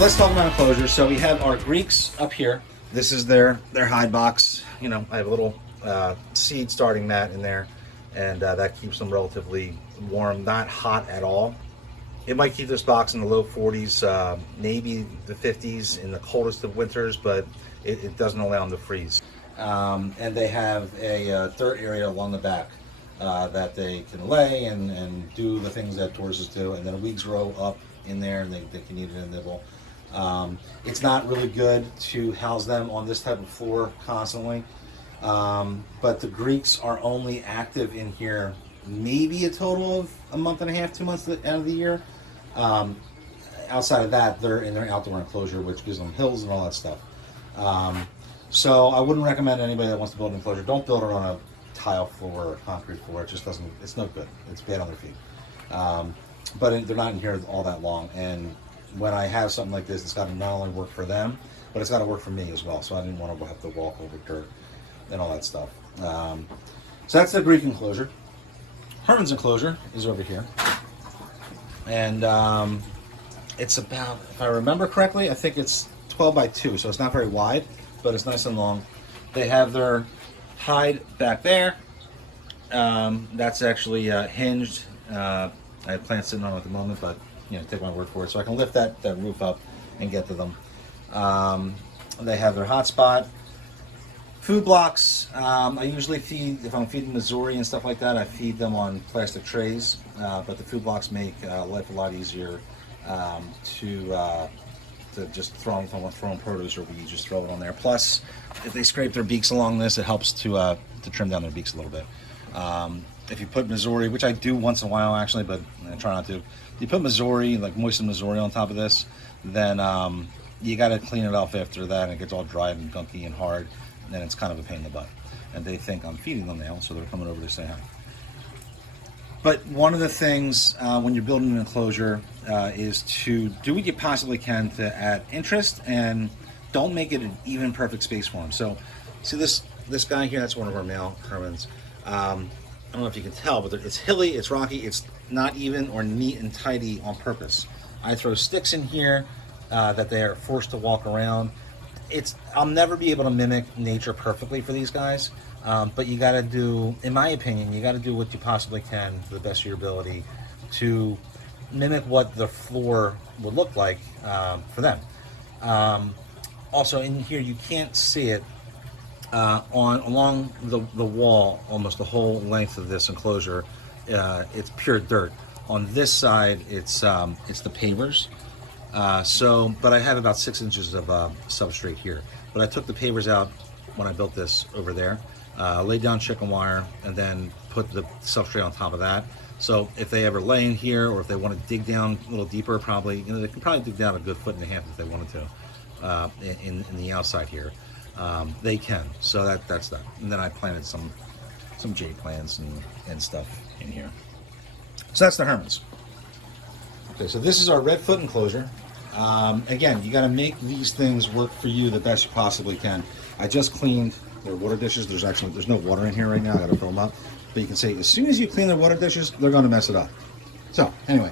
Let's talk about enclosures. So we have our Greeks up here. This is their hide box. You know, I have a little seed starting mat in there, and that keeps them relatively warm, not hot at all. It might keep this box in the low 40s, maybe the 50s in the coldest of winters, but it doesn't allow them to freeze. And they have a dirt area along the back that they can lay and do the things that tortoises do, and then weeds grow up in there and they can eat it and nibble. It's not really good to house them on this type of floor constantly, but the Greeks are only active in here maybe a total of a month and a half, 2 months out of the year. Outside of that, they're in their outdoor enclosure, which gives them hills and all that stuff. So I wouldn't recommend anybody that wants to build an enclosure, don't build it on a tile floor or concrete floor. It just doesn't, it's no good. It's bad on their feet. But they're not in here all that long. And when I have something like this, it's got to not only work for them, but it's got to work for me as well. So I didn't want to have to walk over dirt and all that stuff. So that's the Greek enclosure. Herman's enclosure is over here. And it's about, if I remember correctly, I think it's 12 by 2, so it's not very wide, but it's nice and long. They have their hide back there. That's actually hinged. I have plants sitting on it at the moment, but you know, take my word for it. So I can lift that roof up and get to them. They have their hotspot. Food blocks, I usually feed, if I'm feeding Missouri and stuff like that, I feed them on plastic trays, but the food blocks make life a lot easier to just throw in produce or weeds, just throw it on there. Plus, if they scrape their beaks along this, it helps to trim down their beaks a little bit. If you put Missouri, which I do once in a while actually, but I try not to, if you put Missouri, like moistened Missouri on top of this, then you got to clean it off after that, and it gets all dried and gunky and hard. Then it's kind of a pain in the butt. And they think I'm feeding them now, so they're coming over to say hi. But one of the things when you're building an enclosure is to do what you possibly can to add interest and don't make it an even perfect space for them. So see this guy here, that's one of our male Hermans. I don't know if you can tell, but it's hilly, it's rocky, it's not even or neat and tidy on purpose. I throw sticks in here that they are forced to walk around. I'll never be able to mimic nature perfectly for these guys, but you got to do, in my opinion, you got to do what you possibly can to the best of your ability to mimic what the floor would look like for them. Also, in here you can't see it along the wall, almost the whole length of this enclosure. It's pure dirt. On this side, it's the pavers. But I have about 6 inches of substrate here. But I took the pavers out when I built this over there, laid down chicken wire, and then put the substrate on top of that. So if they ever lay in here, or if they want to dig down a little deeper, probably, you know, they can probably dig down a good 1.5 feet if they wanted to in the outside here. They can. So that's that. And then I planted some jade plants and stuff in here. So that's the Hermans. Okay, so this is our redfoot enclosure. Again, you got to make these things work for you the best you possibly can. I just cleaned their water dishes. There's no water in here right now. I got to fill them up. But you can see, as soon as you clean their water dishes, they're going to mess it up. So anyway,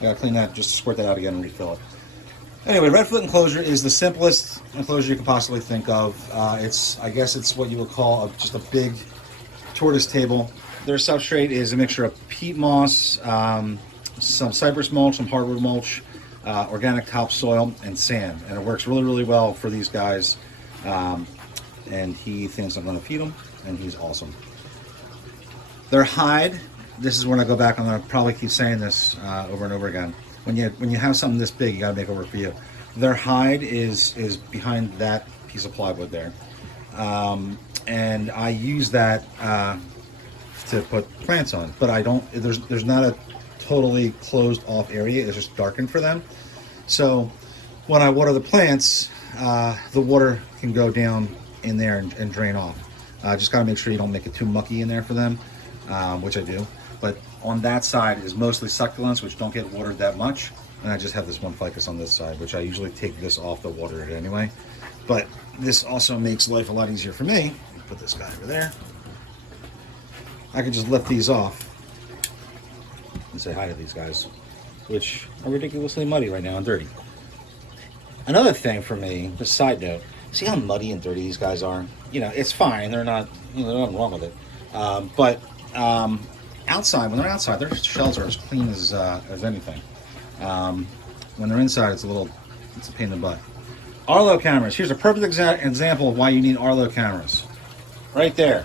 I got to clean that, just squirt that out again and refill it. Anyway, redfoot enclosure is the simplest enclosure you can possibly think of. I guess it's what you would call just a big tortoise table. Their substrate is a mixture of peat moss, some cypress mulch, some hardwood mulch, organic topsoil, and sand. And it works really, really well for these guys. And he thinks I'm going to feed them, and he's awesome. Their hide, this is when I go back, I'm going to probably keep saying this over and over again. When you have something this big, you got to make it work for you. Their hide is behind that piece of plywood there. And I use that to put plants on, but I don't, there's not a totally closed off area. It's just darkened for them. So when I water the plants, the water can go down in there and drain off. Just got to make sure you don't make it too mucky in there for them, which I do. But on that side is mostly succulents, which don't get watered that much. And I just have this one ficus on this side, which I usually take this off to water it anyway. But this also makes life a lot easier for me. Put this guy over there. I can just lift these off and say hi to these guys, which are ridiculously muddy right now and dirty. Another thing for me, just side note, see how muddy and dirty these guys are? You know, it's fine. They're not, there's nothing wrong with it. But outside, when they're outside, their shells are as clean as anything. When they're inside, it's a pain in the butt. Arlo cameras. Here's a perfect example of why you need Arlo cameras. Right there.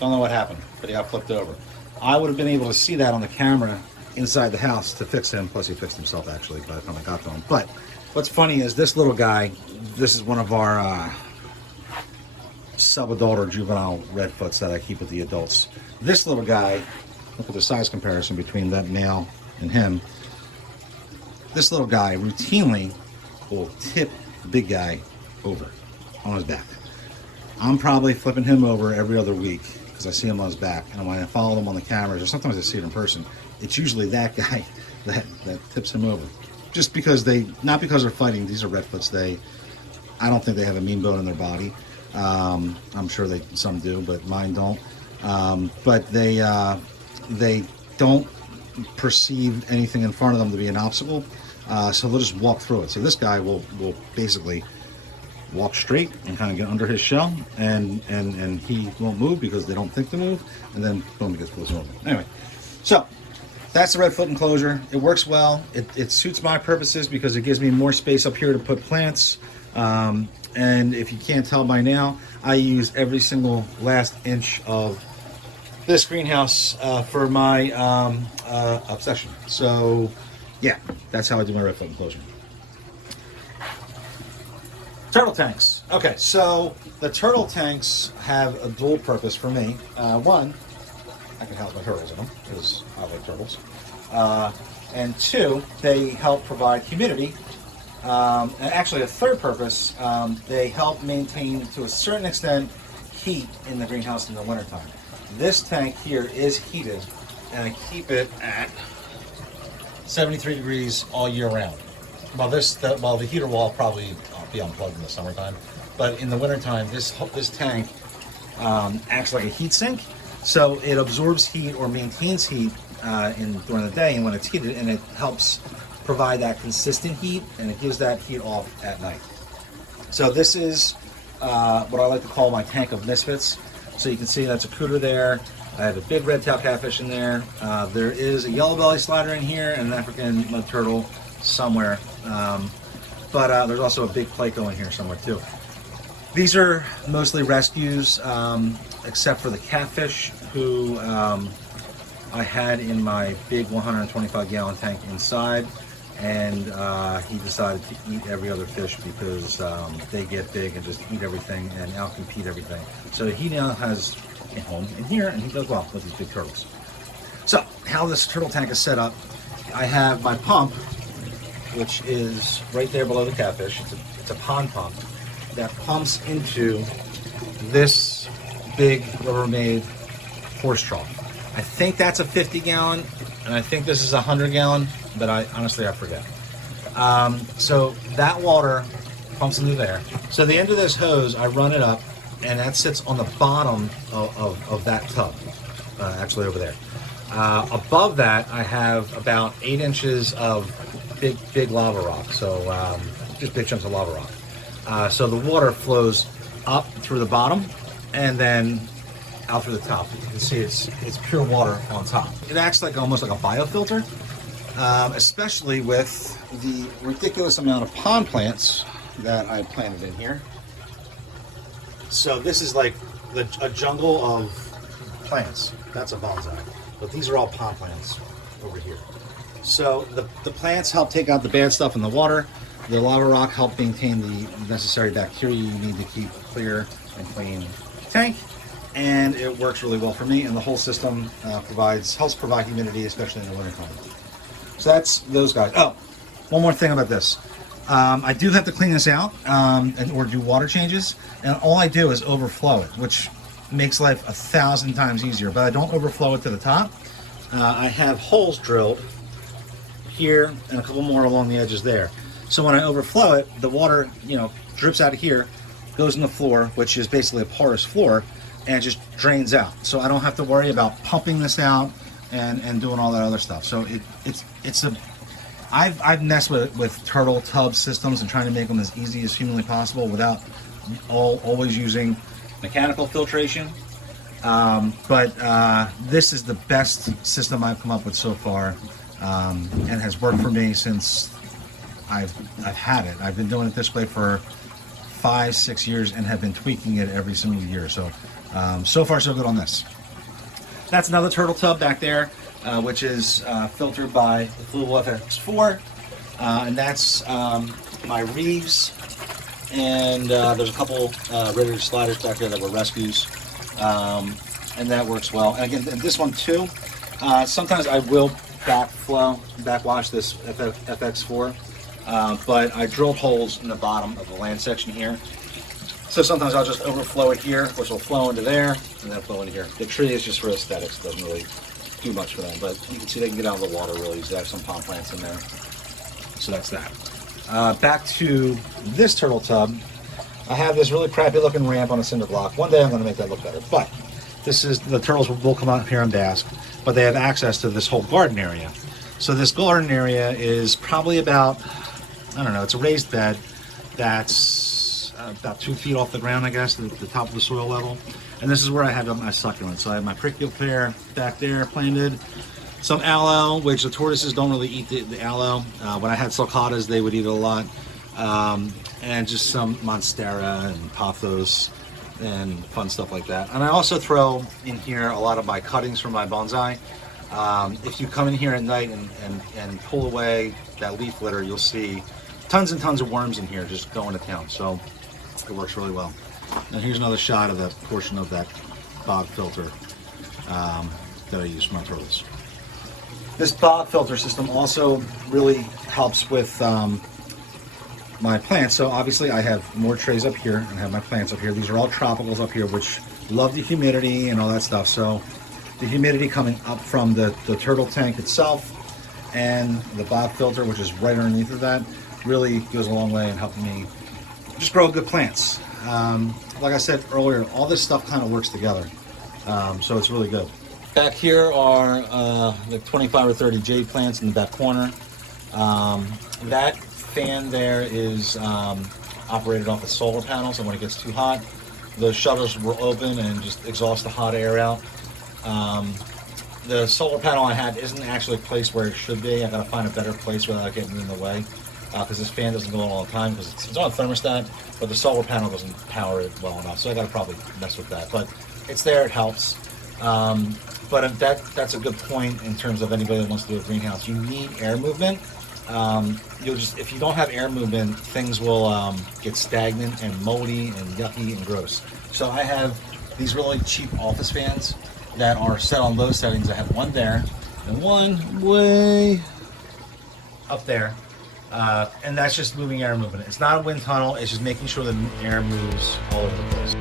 Don't know what happened, but he got flipped over. I would have been able to see that on the camera inside the house to fix him. Plus, he fixed himself actually by the time I got to him. But what's funny is this little guy. This is one of our sub-adult or juvenile redfoots that I keep with the adults. This little guy. Look at the size comparison between that male and him. This little guy routinely will tip the big guy over on his back. I'm probably flipping him over every other week because I see him on his back, and when I follow him on the cameras, or sometimes I see it in person, it's usually that guy that tips him over. Just because not because they're fighting. These are redfoots. I don't think they have a mean bone in their body. I'm sure some do, but mine don't. But they don't perceive anything in front of them to be an obstacle, so they'll just walk through it. So this guy will basically walk straight and kind of get under his shell, and he won't move because they don't think to move, and then boom, he gets close over. Anyway, so that's the redfoot enclosure. It works well. It suits my purposes because it gives me more space up here to put plants. And if you can't tell by now, I use every single last inch of this greenhouse for my obsession. So yeah, that's how I do my redfoot enclosure. Turtle tanks. Okay, so the turtle tanks have a dual purpose for me. One, I can house my turtles in them because I like turtles. And two, they help provide humidity. And actually, a third purpose, they help maintain, to a certain extent, heat in the greenhouse in the wintertime. This tank here is heated, and I keep it at 73 degrees all year round. Well, the heater will probably be unplugged in the summertime, but in the wintertime, this tank acts like a heat sink, so it absorbs heat or maintains heat during the day, and when it's heated, and it helps provide that consistent heat, and it gives that heat off at night. So this is what I like to call my tank of misfits. So you can see that's a cooter there. I have a big red-tailed catfish in there. There is a yellow belly slider in here and an African mud turtle somewhere. But there's also a big pleco in here somewhere too. These are mostly rescues, except for the catfish who I had in my big 125-gallon tank inside, and he decided to eat every other fish because they get big and just eat everything and outcompete everything. So he now has a home in here, and he does well with these big turtles. So how this turtle tank is set up, I have my pump, which is right there below the catfish. It's a pond pump that pumps into this big Rubbermaid horse trough. I think that's a 50-gallon, and I think this is a 100-gallon, but I forget. So that water pumps into there. So the end of this hose, I run it up, and that sits on the bottom of that tub, actually over there. Above that, I have about 8 inches of big lava rock, so just big chunks of lava rock. So the water flows up through the bottom and then out through the top. You can see it's pure water on top. It acts like almost like a biofilter, especially with the ridiculous amount of pond plants that I planted in here. So this is like a jungle of plants. That's a bonsai, but these are all pond plants over here. So the plants help take out the bad stuff in the water. The lava rock help maintain the necessary bacteria you need to keep clear and clean tank, and it works really well for me. And the whole system helps provide humidity, especially in the wintertime. So that's those guys. Oh, one more thing about this. I do have to clean this out or do water changes, and all I do is overflow it, which makes life 1,000 times easier. But I don't overflow it to the top. I have holes drilled here and a couple more along the edges there. So when I overflow it, the water, drips out of here, goes in the floor, which is basically a porous floor, and it just drains out. So I don't have to worry about pumping this out and doing all that other stuff. So I've messed with turtle tub systems and trying to make them as easy as humanly possible without always using mechanical filtration. But this is the best system I've come up with so far, and has worked for me since I've had it. I've been doing it this way for 5-6 years and have been tweaking it every single year. So so far so good on this. That's another turtle tub back there, which is filtered by the Fluval FX4, and that's my Reeves, and there's a couple Ritter sliders back there that were rescues, and that works well. And again, this one too, sometimes I will backwash this FX4, but I drilled holes in the bottom of the land section here. So sometimes I'll just overflow it here, which will flow into there, and then flow into here. The tree is just for aesthetics, doesn't really do much for them, but you can see they can get out of the water really easy. I have some palm plants in there. So that's that. Back to this turtle tub. I have this really crappy looking ramp on a cinder block. One day I'm going to make that look better, but this is, the turtles will come out here and bask, but they have access to this whole garden area. So this garden area is probably about, I don't know, it's a raised bed that's about 2 feet off the ground, I guess, the top of the soil level. And this is where I have my succulents. So I have my prickly pear back there planted, some aloe, which the tortoises don't really eat the aloe. When I had sulcatas, they would eat it a lot. And just some monstera and pothos and fun stuff like that. And I also throw in here a lot of my cuttings from my bonsai. If you come in here at night and pull away that leaf litter, you'll see tons and tons of worms in here just going to town. So it works really well. And here's another shot of that portion of that bog filter that I use for my turtles. This bog filter system also really helps with my plants. So obviously I have more trays up here and I have my plants up here. These are all tropicals up here, which love the humidity and all that stuff. So the humidity coming up from the turtle tank itself and the bog filter, which is right underneath of that, really goes a long way in helping me just grow good plants. Like I said earlier, all this stuff kind of works together, so it's really good. Back here are the 25 or 30 jade plants in the back corner. That fan there is operated off of solar panels, and when it gets too hot, the shutters will open and just exhaust the hot air out. The solar panel I have isn't actually placed where it should be. I gotta find a better place without getting in the way, because this fan doesn't go on all the time because it's on a thermostat, but the solar panel doesn't power it well enough. So I gotta probably mess with that, but it's there, it helps. But that's a good point in terms of anybody that wants to do a greenhouse. You need air movement. If you don't have air movement, things will get stagnant and moldy and yucky and gross. So I have these really cheap office fans that are set on low settings. I have one there and one way up there, and that's just moving air movement. It's not a wind tunnel, it's just making sure the air moves all over the place.